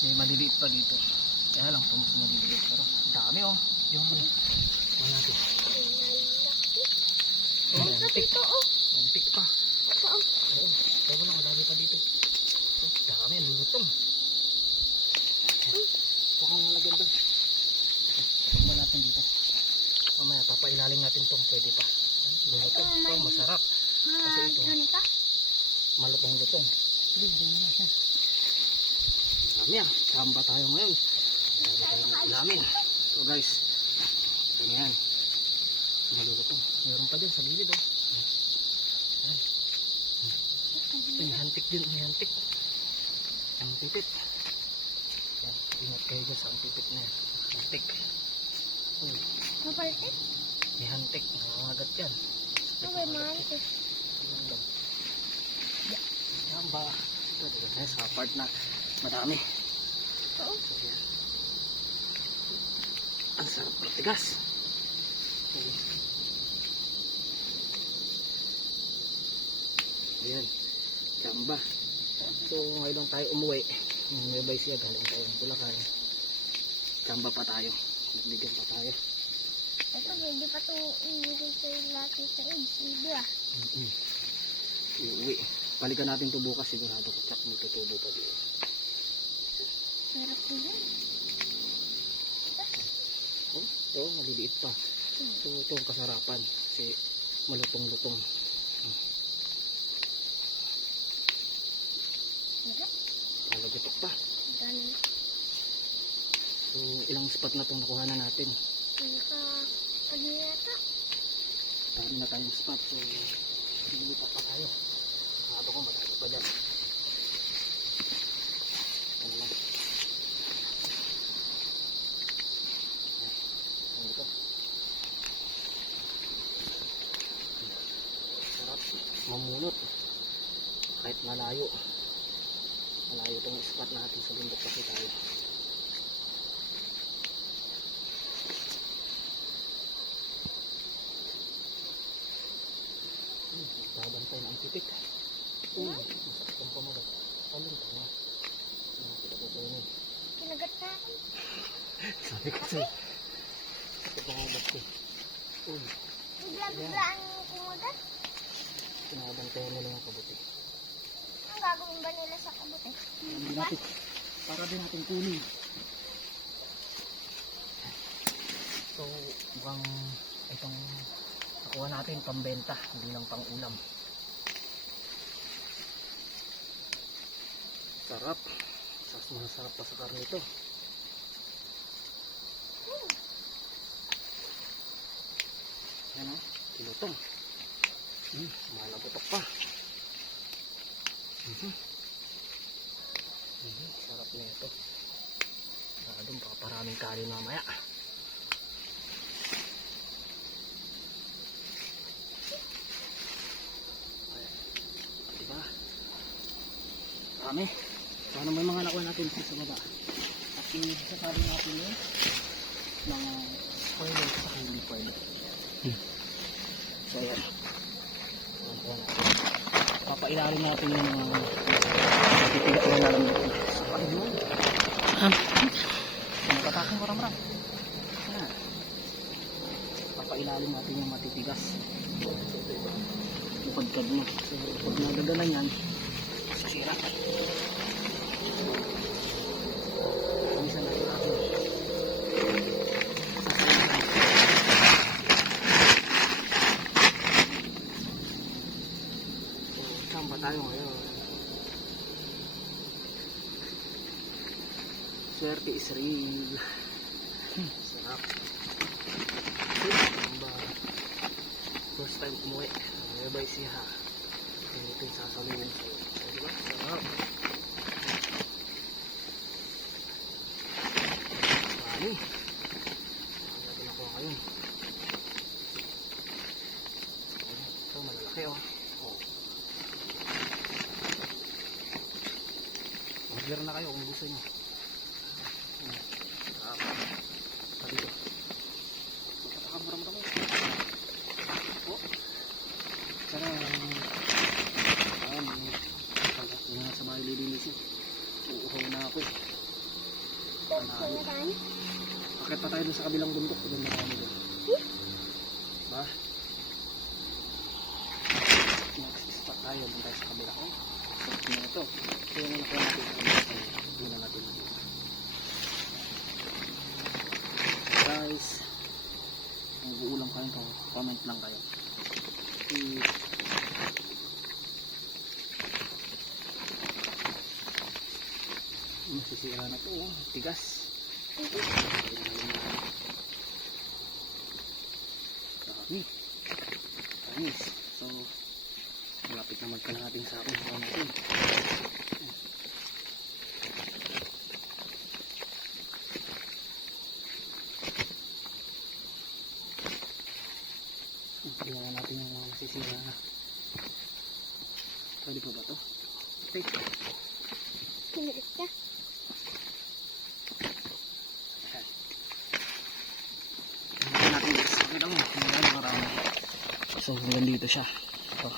May maliliit pa dito. Kaya lang mas maliliit. Pero dami oh. Yung ano natin. Antik. Antik pa. Saan? Oo. Tayo lang, dami pa dito. Dami, lulutong. Huwag kang malagyan doon. Tapos mo natin dito. Mamaya, papailalim natin itong pwede pa. Lulutong. Ito, masarap. Kasi ito, malutong-lutong. Hindi na siya. Dami ah. Samba tayo ngayon. Samba tayo ng ilamin. So guys, ganyan. Malulutong. Meron pa dyan sa gilid oh. Ayan. May hantik din, may hantik. Ang pipit. Yan, ingat kayo dyan sa ang pipit na yan. Hantik. Kapalitin? May hantik, nakakagat yan. Okay, mahantik. Yan ba? Ito, dito tayo sa part na madami. Oo. So, yan. Ang sarap matigas. Ayan, Chamba. So ngayon lang tayo umuwi. May bay siya, galing tayo ng Bulacan. Chamba pa tayo. Nagbigyan pa tayo. Ito, hindi pa ito iwirin sa lati sa eggs. Hindi ah. Iuwi. Balikan natin ito bukas. Sigurado ko tsak magtutubo pa dito. Sarap ko yan. Oh, ito, maliliit pa. So ito ang kasarapan. Kasi malutong-lutong. Sarap. Malagutok pa. Dami. So ilang spot na itong nakuha na natin. Ano yata? Dami na tayong spot. So lilipat pa tayo. Sabi ko matalo pa dyan. Ano lang. Ano ito? Sarap mamunot. Kahit malayo. Malayo itong spot natin sa bundok kasi tayo. Babantay na ang pitik. Masakit ang pamagat. Alin ka nga. Nakakita ko tayo niya. Kinagat na ako. Sabi ko sa'yo. Sakit ang pamagat ko. Bigla-bigla ang kumagat. Pinabantayan nila yung kabuti. Ang gagawin ba nila sa kabuti? Hindi natin. Para din natin kunin. So, mukhang itong nakuha natin pambenta. Hindi lang pang ulam. Sarap. Masarap pa sa karne ito. Yan o. Kilutong. Malagotok pa. Sarap na ito. Doon paparaming kanin mamaya. Diba? Marami. Sana may mga nakuha natin sa baba. At isasabi natin yun ng spoiler sa hindi spoiler. So yan. Papailalim natin yung titiga na lang sa pagod. Nakatakong maram-ram. Papailalim natin yung matitigas. Lupad-kad mo. So pag nagagalan yan, masasira. Minsan natin natin. Saan ba tayo ngayon? Swerte is real. Sarap. First time umuwi. May siya. Ito yung sasaluhin. Diba? Sarap. Marami. Ang natin ako ngayon. Ito malalaki oh. Order na kayo kung gusto nyo. Sabi ko. Patakamuram-ram ako. Sana yung nasa bahay lilinisin. Uuhaw na ako. Marami. Akit pa tayo dun sa kabilang bundok. Doon marami doon. Ba? Next spot tayo. Doon tayo sa kabila. Oh, ano ito? Ito yung nakuha natin sa kabila. Tingnan natin. Guys, kung uulang kayo ito, comment lang kayo. Masisira na ito. Oh. Tigas. Dami. Tamis. So, malapit na magkalahating sa akin. Ito natin. Tingnan natin yung mga masisira na. Pwede pa ba ito? Take. Kinilit ka. So hanggang dito siya. Ito.